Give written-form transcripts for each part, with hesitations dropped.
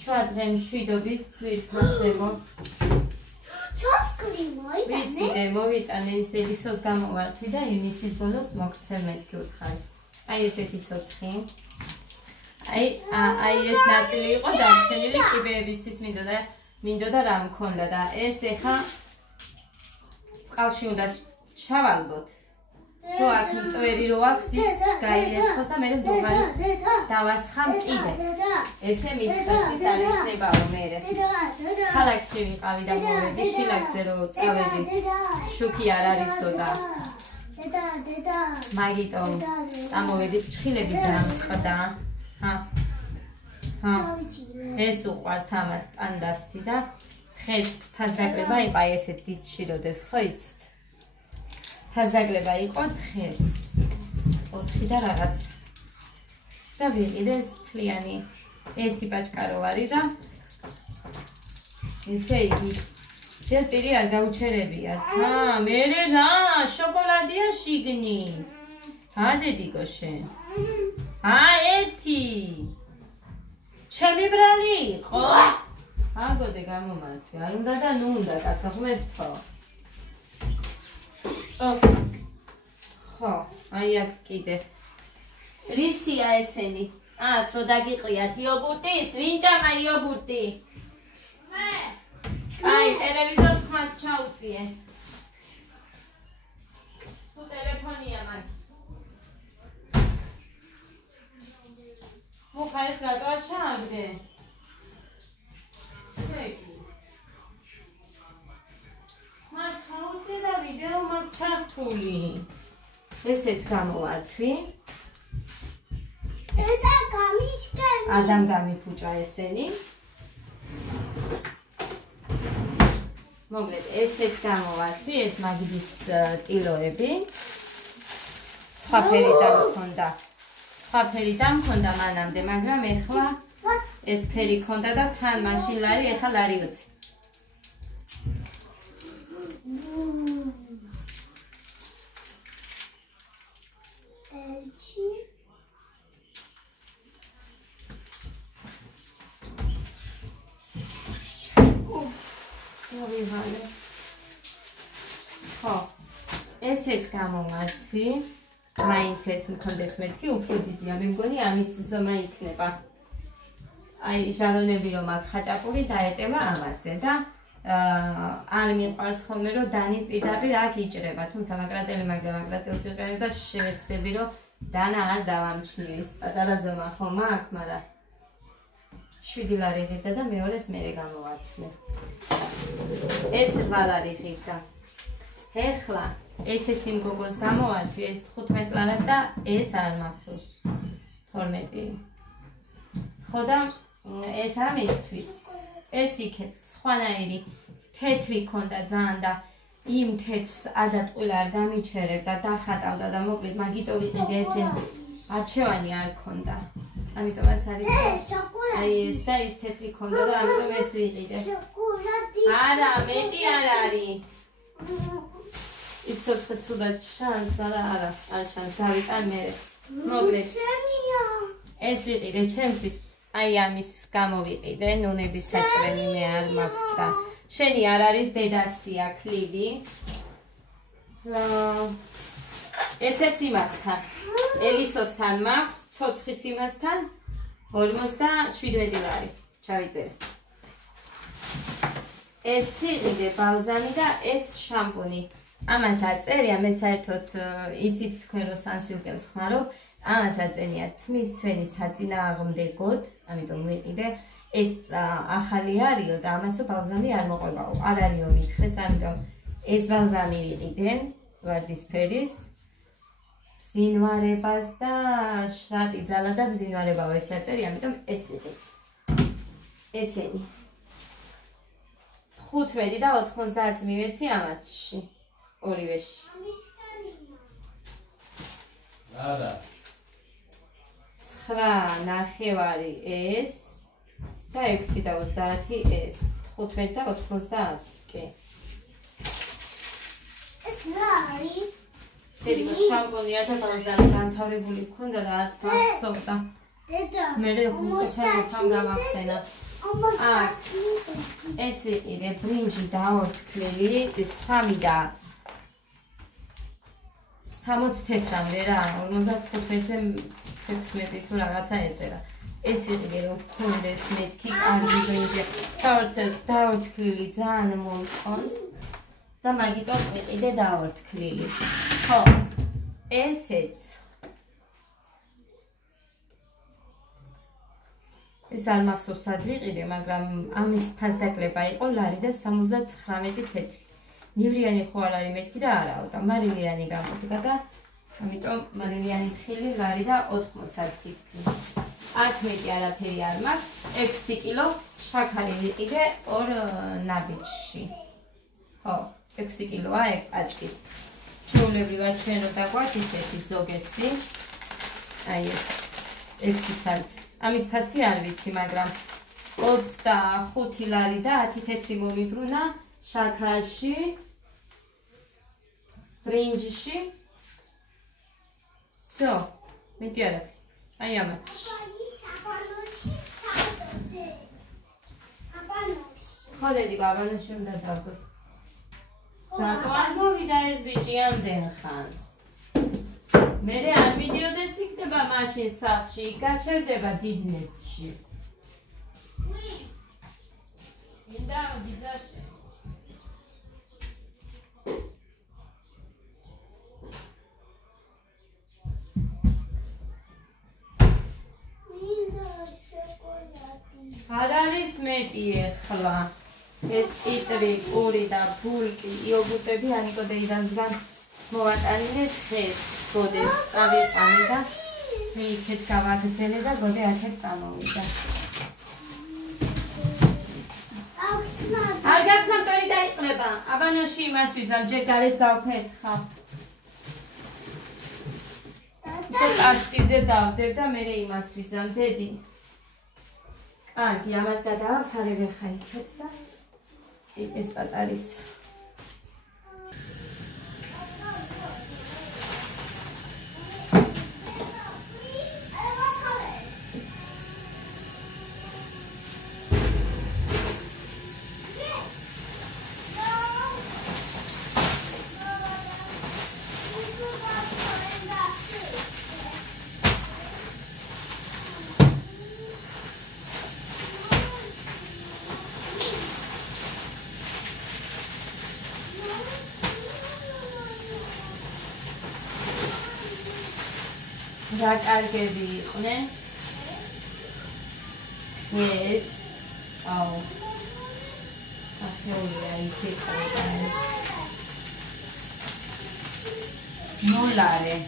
შუადღე მშვიდობის ძვირფასებო. ვიცი, მოვიტანე ის ელისოს გამოვართვი და ივნისის ბოლოს მოგცე მეთქი ვთხარი. აი ესეთი ცოცხი. აი ეს ნაწილი იყო დარჩენილი კიბეებისთვის მინდოდა რა მქონდა და ეს ეხა წყალში უნდა ჩავალბოთ. რო აქ მტვერი რო აქვს ის გაიეცხოს და მე მდუღარის დავასხამ კიდე. ესე მითხრას ის არ იქნებაო მერე. ქალაქში ვიყავი და მოვედი შილაკზე რო წავედი. შუქი არ არისო და მაგიტომ წამოვედი ფრჩხილები დამწყდა. ეს უყვართ ამათ პანდასი და დღეს ფაზაკლება იყო ესეთ დიდში როდეს ხო იცით? ფაზაკლება იყო დღეს 4 და რაღაც და ვიყიდე თლიანი ერთი პაჭკარო არის და ესე იგი ჯერ პირი არ გაუჩერებიათ. მერე რა შოკოლადია შიგნით. დედიკო შენ. ერთი ჩემი ბრალი იყო. აგოდე გამომართვი. არ უნდა და ნუ უნდა გასახვეთო. ხო, აი აქ კიდე. რისია ესენი? აქ რო დაგიყრიათ იოგურტის, ვინ ჭამა იოგურტი? მე. აი, ტელევიზორს ხმას ჩაუწიე. თუ ტელეფონია მაგ. მუხა ეს რატოა ჩააგდე? შეგი. მას ჩაუწიე და ვიდეო მაგ ჩართული. ესეც გამოვართვი. ესა გამიშკენ. ადამ გამიფუჭა ესენი. მოკლედ ესეც გამოვართვი, ეს მაგდის ტილოები. სხვა ფერი და მქონდა მანამდე, მაგრამ ეხლა ეს ფერი ქონდა და თან მაშინ ლარი, ეხლა ლარი უცი. ხო, ესეც გამოვართვი. მაინც ეს მქონდეს მეთქი უფრო დიდია, მე მგონი ამის ზომა იქნება. აი ჟარონები რომ აქ ხაჭაპური დაეტევა ამაზე და არ მიყვარს ხოლმე რომ დანით პირდაპირ აქ იჭრება, თუმცა მაკრატელი მაკრატელს ვიყენებ და შევეცდები რომ დანა არ დავამჩნიეს. პატარა ზომა ხომ აქ, მაგრამ 7 ლარი ღირდა და მეორეს მერე გამოვართვე. ეს 8 ლარი ღირდა. ეხლა ესეც იმ გოგოს გამოვართვი, ეს 15 ლარად და ეს არ მახსოვს 12. ხო და ეს ამისთვის ეს იქეთ სხვანაირი თეთრი ქონდა ძალიან და იმ თეთრს ადატყვილა არ გამიჩერებდა და ხატავდა და მოკლედ მაგიტო ვიყიდე ესენი არჩევანი არ ქონდა. ამიტომაც არის აი ეს და ის თეთრი ქონდა და ამიტომ ეს ვიყიდე. არა, მეტი არ არის. ის ცოცხლი ცუდად ჩანს, არა, არ ჩანს, დავიტან მე. მოკლედ ეს ვიყიდე ჩემთვის, აი ამის გამოვიყიდე, ნუნების საჭრელი მე არ მაქვს და შენი არ არის დედასია ქლიდი. ესეც იმასთან, ელისოსთან მაქვს, ცოცხლიც იმასთან 57 ლარი. ჩავიწერე. ეს ვიყიდე ბალზამი და ეს შამპუნი. ამას აწერია, მე საერთოდ იცით თქვენ რომ სანსილკებს ხმარობ, ამას აწერია თმის სვენი საწინააღმდეგოდ, ამიტომ ვიყიდე. ეს ახალი არისო და ამასო ბალზამი არ მოყვებაო. არ არისო მითხრეს, ამიტომ ეს ბალზამი ვიყიდე, ვარდისფერის. ბზინვარებას და შრატი ძალა და ბზინვარებაო ეს აწერია, ამიტომ ეს ვიყიდე. ესენი 15 და 90 მივეცი ამათში. ორივეში. არა. 9.9 ეს და 6 და 30 ეს. 15 და 90 კი. ეს რა არის? დედიკო შამპუნია და ბალზამი დამთავრებული მქონდა და არც მახსოვდა. დედა. მე რომ უცხოეთთან გამახსენა. ეს ვიყიდე ბრინჯი დაორთქლილი 3 და 64-მდე რა 55-ზე 16 თუ რაღაცა ეწერა. ეს ვიყიდე რომ გქონდეს მეთქი კარგი ბრინჯი. საერთოდ დაორთქლილი ძალიან მომწონს და მაგიტომ ვიყიდე დაორთქლილი. ხო, ესეც ეს არ მახსოვს სად ვიყიდე, მაგრამ ამის ფასდაკლება იყო ლარი და 79 თეთრი. ნივრიანი ხო არ არის მეთქი და არაო და მარილიანი გამოდგა და ამიტომ მარილიანი თხილი ლარი და 80 თითქმის. 10 მეტი არაფერი არ მაქვს. 6 კილო შაქარი ვიყიდე 2 ნაბიჯში. ხო, 6 კილოა ეგ პაჭკი. ჩვეულებრივად ჩვენო დაგვაქვს ისეთი ზოგესი. აი ეს 6-იც არის. ამის ფასი არ ვიცი, მაგრამ 25 ლარი და 10 თეთრი მომიბრუნა შაქარში, ბრინჯში. So, მეტი არაფერი. აი ამათში. ხო, დედი, აბანოში უნდა დავდო. რატო არ მოვიდა ეს ბიჭი ამდენ ხანს? მე არ მიდიოდეს იქნება მაშინ სახლში, გაჩერდება დიდნეცში. მინდა ვიზაში. არ არის მეტი ეხლა. ეს პიტრი, პური და ბულკი, იოგურტები ანიკო დეიდანსგან მოვატანილე ხეს. გოდეს წავიყვანი და მე იქეთ გავაგრძელე და გოდე აქეთ წამოვიდა. არ გახსნამ ტორი დაიყლება. აბანოში იმას ვიზამ, ჯერ გარეთ გავფერთხა. და კაშტიზე დავდებ და მე იმას ვიზამ, დედი. კარგი, ამას გადავაფარებ ხა იქეთ და ეს პატარის. რა კარგები იყვნენ. ეს აუ ახეულია იქეთა ნოლარე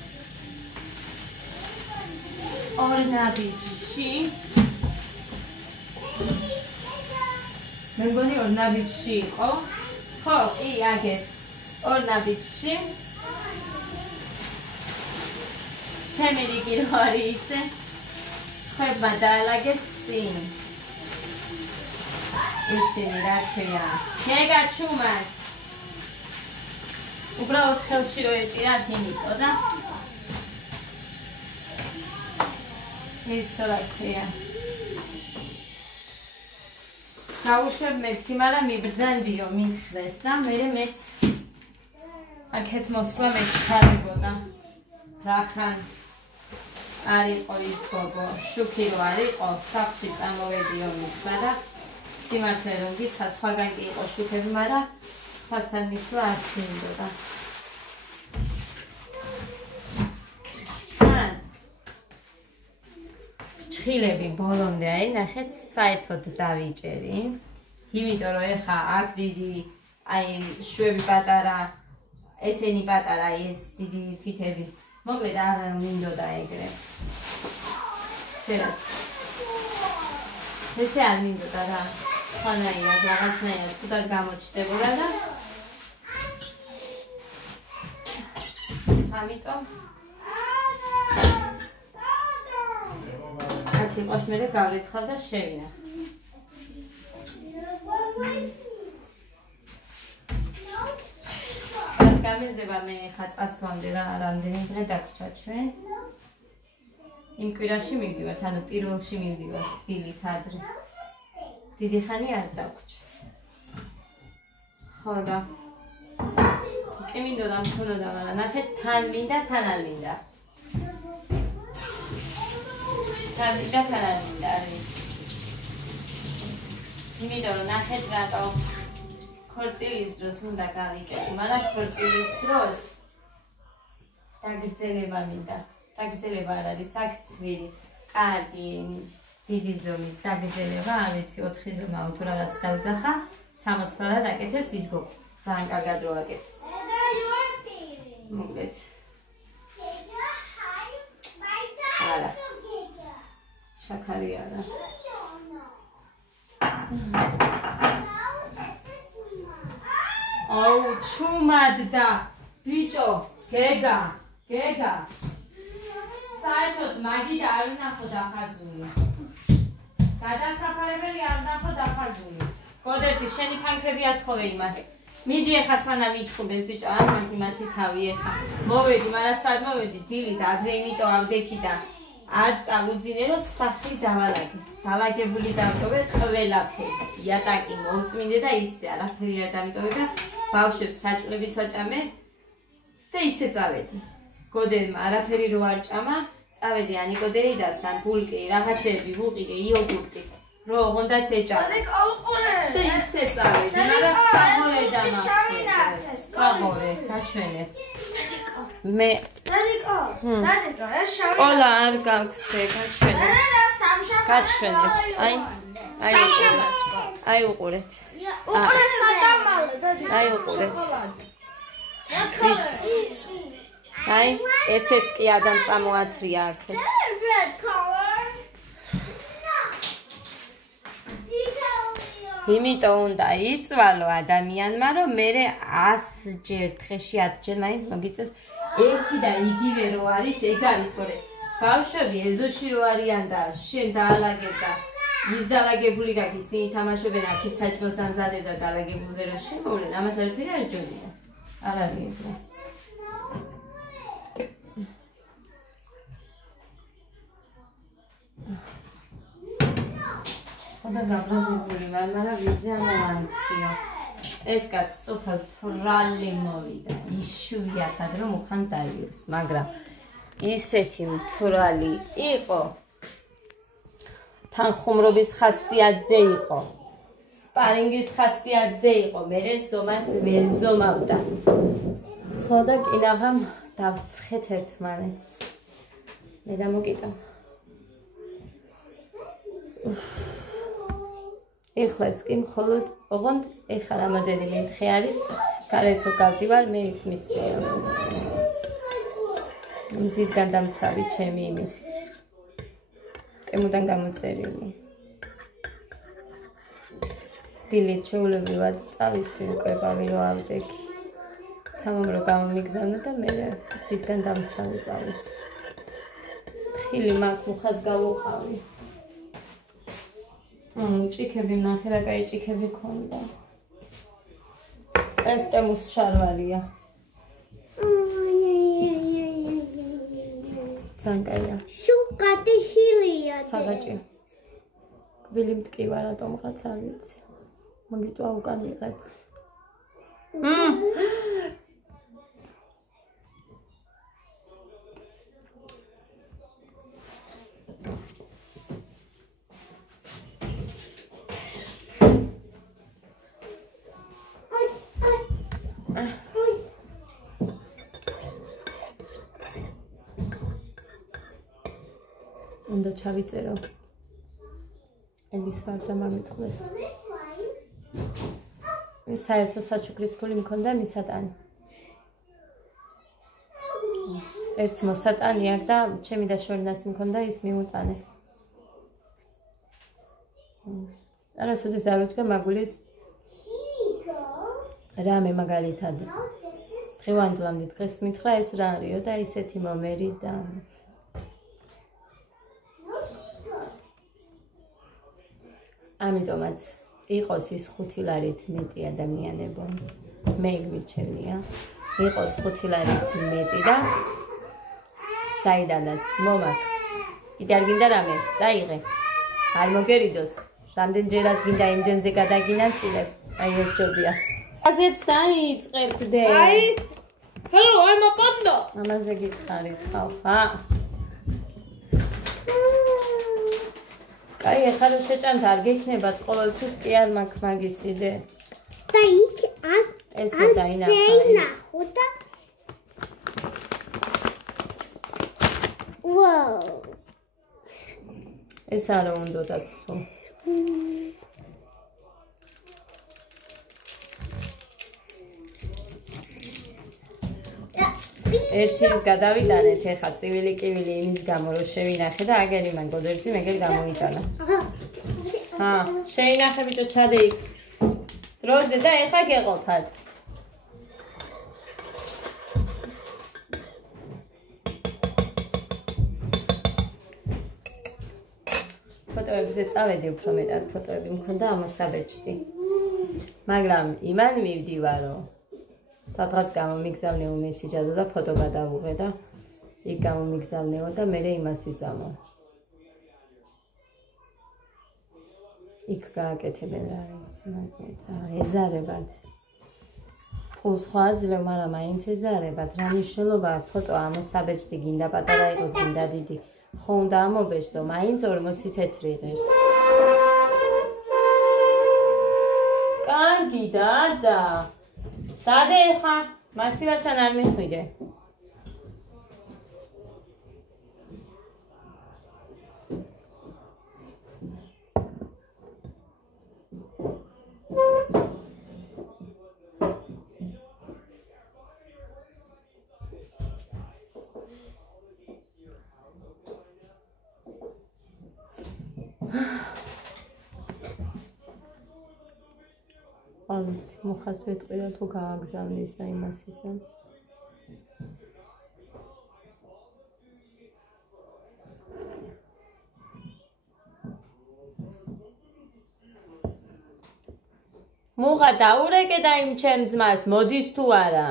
ორნაბიჯში მე მგონი ორნაბიჯში იყო. ხო, კი, აგეთ ორნაბიჯში ჩემი რიგი რო არის ისე სხვებმა დაალაგეს წინ. ისინი რა ქვია, შეგაჩუმათ. უბრალოდ ხელში რო ეჭირათ იმითო და ისო რა ქვია. გავუშვებ მეთქი, მაგრამ მიბრძანდიო მიხდეს და მეც აქეთ მოსვლა მეკითხარებოდა. რახან არ იყო ის გოგო, შუქი რო არ იყო, სახლში წამოვედიო მითხრა და სიმართლე რომ გითხრა, სხვაგან კი იყო შუქები, მაგრამ სხვასთან მისვლა არც მინდოდა. ფრჩხილები ბოლომდე აი ნახეთ, საერთოდ დავიჭერი. იმიტომ რომ ეხა აქ დიდი აი შვები პატარა, ესენი პატარა, ეს დიდი თითები. მოკლედ არ მინდოდა ეგრე. ცერად. ესე არ მინდოდა რა. ხანაია რაღაცნაირად ცუდად გამოჩნდებოდა და ამიტომ აქ იყოს მე გავრიცხავ და შევინახ. გამეზება მე ხა წასვლამდე რამდენი დღე დაგვრჩა ჩვენ. იმ კვირაში მივდივართ, ანუ პირველში მივდივართ დილით ადრე. დიდი ხანი არ დაგვრჩა. ხო და კი მინდოდა მქონოდა, მაგრამ ნახეთ თან მინდა, თან არ მინდა. თან მინდა, თან არ მინდა, არის. იმიტომ რომ ნახეთ რატო ქორწილის დროს უნდა გავიკეთო, მაგრამ ქორწილის დროს დაგრძელება მინდა. დაგრძელება არ არის აქცვილი, კარგი, დიდი ზომის დაგრძელება, არ ვიცი 4 ზომაო თუ რაღაც დავძახა, 60 ლარად აკეთებს ის გოგო. ძალიან კარგად რო აკეთებს. მოკლედ. არა. შაქარი არა. აუ, ჩუმად და ბიჭო, გეგა. საერთოდ მაგი და არ ვნახო დახაზული. გადასაფარებელი არ ვნახო დახაზული. გოდერძი, შენი ფანქრები ათხოვე იმას. მიდი ეხა სანამ იჩხუბეს ბიჭო, არ მაგი მათი თავი ეხა. მოვედი, მაგრამ სად მოვედი? დილით ადრე, იმიტომ ავდექი და არ წავუძინე, რომ სახლი დავალაგე. დაალაგებული დავტოვე ყველაფერი. იატაკი მოვწმინდე და ისე არაფერი არ დამიტოვე. ბავშვებს საჭმელიც ვაჭამე და ისე წავედი. გოდერმა არაფერი რო არ ჭამა, წავედი ანიკოდეიდასთან, ბულკი, რაღაცები, ვუყიდე, იოგურტი. რო ოღონდაც ეჭამა. და ისე წავედი, მაგრამ საღორე დამახვრე. საღორე, გაჩვენებთ. მე დადიკო, ეს შავი. სკოლა არ გაქვს, გაჩვენებთ. გაჩვენებთ. აი უყურეთ. უყურეთ სადამალო, დადიკო. აი უყურეთ. აი, ესეც კი ადამ წამოათრია აქეთ. იმიტომ უნდა იწვალო ადამიანმა, რომ მე 100 ჯერ დღეში 10 ჯერ მაინც მოგიწევს ერთი და იგივე რო არის, ეგ არის, თორე ბავშვები ეზოში რო არიან და შენ დაალაგებ და იზალაგებული გაქვს, ისინი თამაშობენ აქეთ საჭმელს ამზადებ და დაალაგებულზე რო შემოვლენ, ამას არაფერი არ ჯობია. არ არის ეგრე. ხოდა გაბრაზებული ვარ, მაგრამ ვიზა მომანთხიო. ეს კაცი წუხად თვრალი მოვიდა, იშვიათად რომ უხან დაიოს, მაგრამ ისეთი მთვრალი იყო, თანხმრობის ხასიათზე იყო, სპარინგის ხასიათზე იყო, მერე ზომას ვერ ზომავდა. ხოდა კინაღამ დავცხეთ ერთმანეთს. მე დამოკიდო. ეხლაც კი მხოლოდ ოღონდ ეხლა რამოდენი მითხე არის, გარეთ რო გავდივარ, მე ის მისვია. მისისგან დამცავი ჩემი იმის. ტემოდან გამოწერილი. დილით ჩვეულებრივად წავისვი უკრებავი რო ავდექი. თამამ რო გამომიგზავნა და მე მისისგან დამცავი წავის. ხილი მაგ უხას გავუყავი. ჭიქები ნახე რა კაი ჭიქები ქონდა. ეს ტემუს შარვარია. ძანკაია. შუკატი ჰილია. საგაჭი. გვილი მტკივა რატომღაც არ ვიცი. მაგიტო უკან ვიყებ. უნდა ჩავიწერო. ელის ვარდა მომიწყდეს. საერთო საჩუქრის ფული მქონდა მისატანი. ერთ მოსატანი აქ და ჩემი დაშორნას მქონდა ის მიუტანე. არასოდეს არ ვიტყვე მაგულის რამე მაგალითად. დღევანდლამდე დღეს მითხრა ეს რა არისო და ისეთი მომერი და ამიტომაც იყოს ის 5 ლარით მეტი ადამიანებო. მე მიჩვენია. იყოს 5 ლარით მეტი და საიდანაც მომაქ. კიდე არ გინდა რამე, წაიღე. არ მოგერიდოს. რამდენჯერაც გინდა იმდენზე გადაგინაწილებ. აი ეს ჯობია. ასეც დაიწყებთ დე. Hello, I'm a panda. ამაზე გითხარით ხალხა. აი ახლა შეჭამთ არ გექნებათ ყოველთვის კი არ მაქვს მაგისი დე. და იქ ესე დაინახო და ვაუ ეს არა უნდა დაცო ერთის გადავიტანეთ ეხა წივილი კივილი იმის გამო რომ შევინახე და აგერი მან გოდერძი მეგერ გამოიტანა შეინახე ბიჭო ჩადე იქ დროზე და ეხა გეყოფათ ფოტოებზე წავედი უფრო მეტად ფოტოები მქონდა ამოსაბეჭდი მაგრამ იმან მივდივარო სადღაც გამომიგზავნეო მესიჯადო და ფოტო გადავუღე და იქ გამომიგზავნეო და მე იმას ვიზამო იქ გააკეთებენ რაღაც მაგნეტა ეზარებად ფულს ხო აძლევ მაგრამ მაინც ეზარებად რა მნიშვნელობა აქვს ფოტო ამოსაბეჭდი გინდა პატარა იყოს გინდა დიდი ხო უნდა ამობეჭდო მაინც 40 თეთრი ღირს კარგი დადა დადე ხა მასივართან არ მიხვიდე ალცი მოხას ვეტყვია თუ გააგზავნის და იმას ისამს მუღა დაურეკე და იმ ჩემ ძმას მოდის თუ არა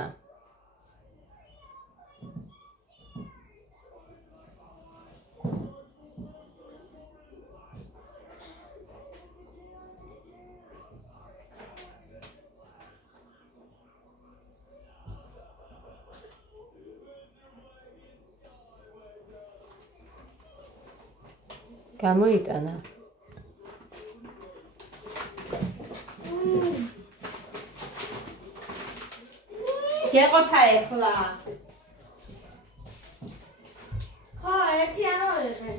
გამოიტანა გეყოფა ეხლა ხო, ერთი ამოვიღე.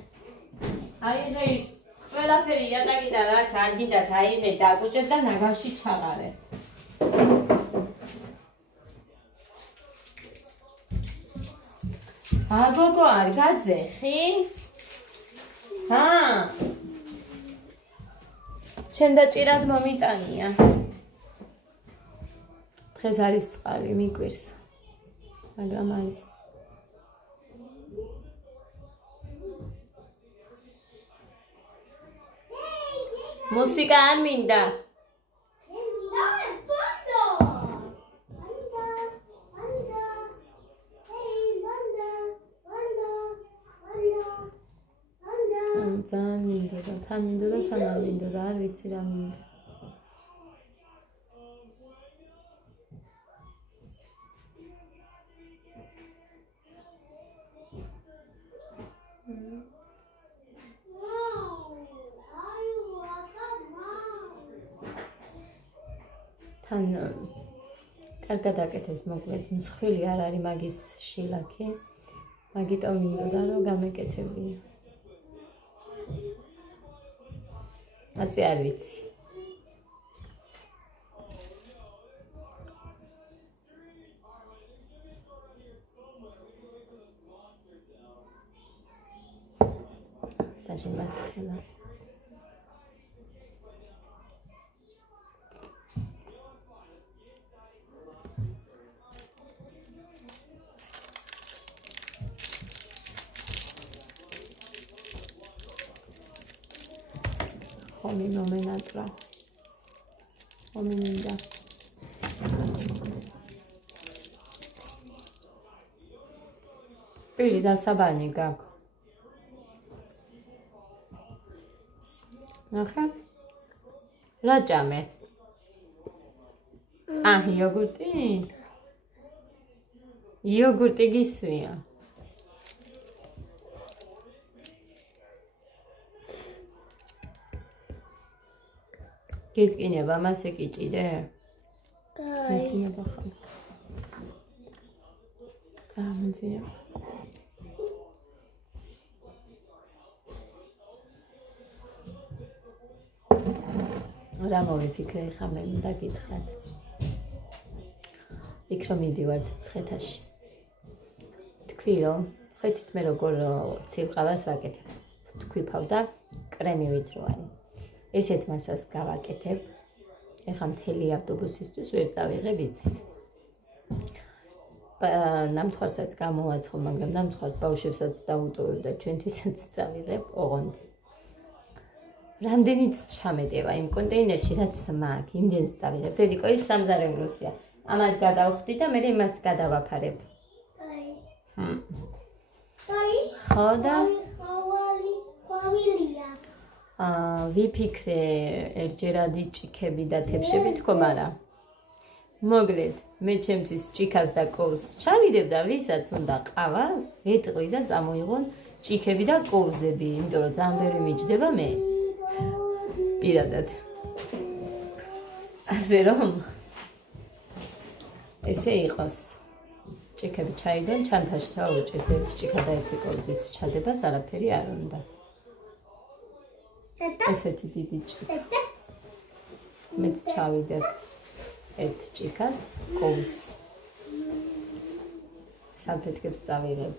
აიღე ის ყველაფერი იატაკიდან რაც არ გინდათ აიღე და აკუჭეთ და ნაგავში ჩაღარე აგოგო არ გაძეხი ჩემ დაჭირად მომიტანია დღეს არის წყალი მიკვირს მაგრამ არის მუსიკა არ მინდა ძალიან მინდოდა, თან მინდოდა, თან არ მინდოდა, არ ვიცი რა მინდა. თან კარგად აკეთებს მოკლედ, მსხვილი არ არის მაგის შილაკი, მაგიტომ მინდოდა რომ გამეკეთებინა. აწი არ ვიცი საჭმელაცხელა ხომი მომენატრა ხომი მინდა პირი დასაბანი გაქვს ნახე რა ჭამე? იოგურტი? იოგურტი გისვია. გიტკინება მასე კიჭირე? მეცინება ხარ. ძამძია. რა მოვიფიქრე ხა მე უნდა გითხრათ. იქ რომ მიდივართ ცხეთაში. თქვი რომ ხედით მე როგორ ცივყავას ვაკეთებ. თქვიფავ და კრემივით რო არის. ესეთ მასას გავაკეთებ. ეხლა მთელი ავტობუსისთვის ვერ წავიღე ვიცით. ნამთხვარსაც გამოვაცხო, მაგრამ ნამთხვარ ბავშვებსაც დაუტოვებ და ჩვენთვისაც წავიღებ ოღონდ. რამდენიც ჩამეტევა იმ კონტეინერში, რაც მაქვს, იმდენს წავიღებ. დედიკო ის 3 ევროსია. ამას გადავხდი და მე იმას გადავაფარებ. ხო და ვიფიქრე ერჯერადი ჭიქები და თებშები თქო, მაგრამ მოგლედ მე ჩემთვის ჭიქას და კოვს ჩავიდებ და ვისაც უნდა ყავა, ეტყვი და წამოიღონ ჭიქები და კოვზები, იმიტომ რომ ძალიან ბევრი მიჯდება მე. პირადად. ასე რომ ესე იყოს. ჭიქები ჩაიდონ, ჩანთაში ჩავუჭეს ერთი ჭიქა და ერთი კოვზის ჩადებას არაფერი არ უნდა. ესეთი დიდი ჭიქა. მეც ჩავიდებ ერთ ჭიქას, კოვს. სამფეთქებს წავიღებ.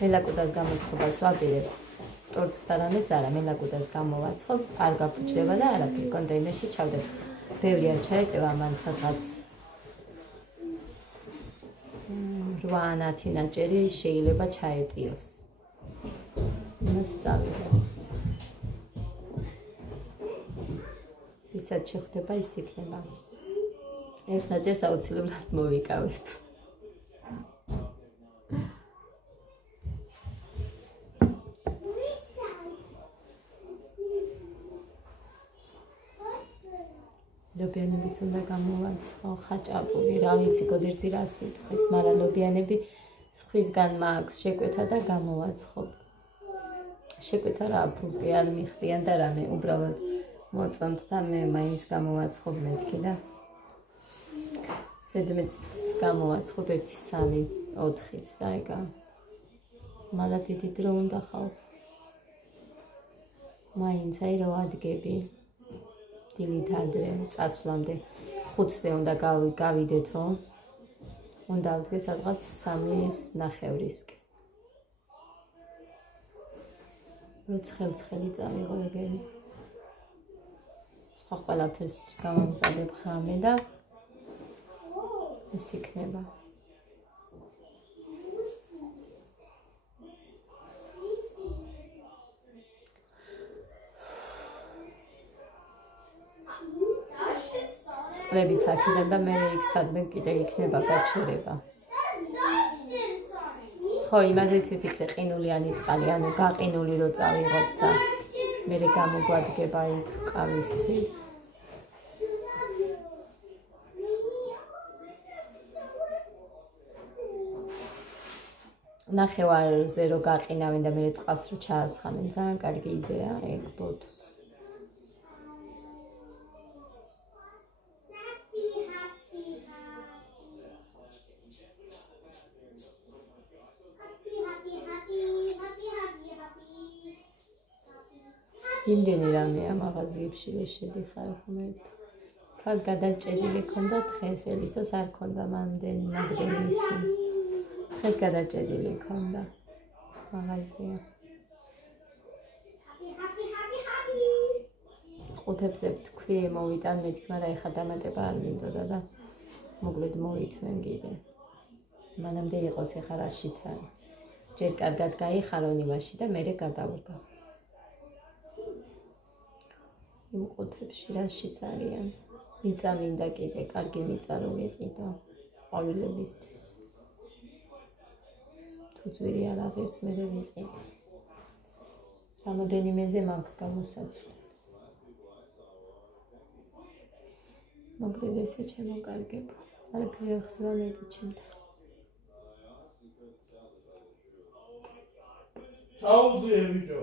მელაკუდას გამოცხობას ვაპირებ. ტორტს დარანეს არა, მელაკუდას გამოვაცხობ, არ გაფუჭდება და არაფერი კონტეინერში ჩავდებ. ბევრი არ ჩაეტევა მან სადღაც 8-10 ნაჭერი შეიძლება ჩაეტიოს. მას წავიღებ. ისაც შეხვდება ის იქნება. ერთ ნაჭერს აუცილებლად მოვიკავებ. ლობიანებიც უნდა გამოვაცხო, ხაჭაპური, რა ვიცი, გოდერძი რა სიტყვის, მაგრამ ლობიანები სხვისგან მაქვს შეკვეთა და გამოვაცხობ. შეკვეთა რა ფულს კი არ მიხდიან და რამე, უბრალოდ მოწონთ და მე მაინც გამოვაცხობ მეთქი და ზედმეც გამოვაცხობ 1-3-4-ით და ეგა. მაგრამ დიდი დრო უნდა ხალხ. მაინც აი რო ადგები. დილით ადრე წასვლამდე 5-ზე უნდა გავიდეთო. უნდა ვდგე სადღაც 3:30-ისკენ. როცხელი წავიღო ეგენი. სხვა ყველაფერს გამომწადებ ხამე და ეს იქნება. წლებიც აქედან და მე იქ სადმე კიდე იქნება გაჩერება. ხო, იმაზეც ვიფიქრე, ყინულიანი წყალი, ანუ გაყინული რო წავიღოთ და მე გამოგვადგება იქ ყავისთვის. ნახევარზე რო გაყინავენ და მე წყალს რო ჩაასხამენ, ძალიან კარგი იდეა ეგ ბოთლს. იმდენი რამეა მაღაზიებში ვერ შედიხარ ხომ ქარ გადაჭედილი ქონდა დღეს ელისოს არ ქონდა მანდენი მაგდენი ისინი დღეს გადაჭედილი ქონდა მაღაზია ყუთებზე თქვი მოვიტან მეთქი მაგრამ ეხა დამატება არ მინდოდა და მოკლედ მოითმენ კიდე მანამდე იყოს ეხა რაშიც არის ჯერ კარგად გაიხარონ იმაში და მერე გადავდგა იმ ყუთებში რაშიც არიან მიწა მინდა კიდე კარგი მიწა რომ ვიყიდო ყვავილებისთვის თუ ძვირი არ აღებს მერე ვიყიდე რამოდენიმეზე მაქვს გამოსაცვლელი მოკლედ ესე ჩემო კარგებო. არაფერი არ ხდება მეტი ჩემთან. ჩაუძიე ბიჭო.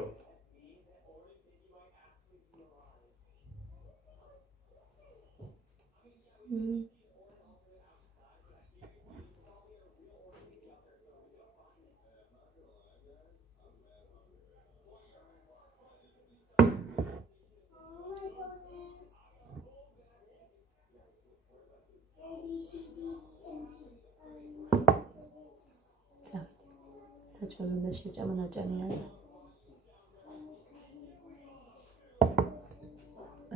საჭმელი უნდა შეჭამა ნაჭამი არა.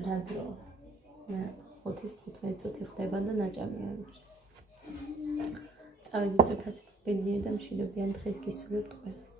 რა დრო? 5-15 წუთი ხდება და ნაჭამი არა. წავედით სოფასით ბედნიერ და მშვიდობიან დღეს გისურვებთ ყველას.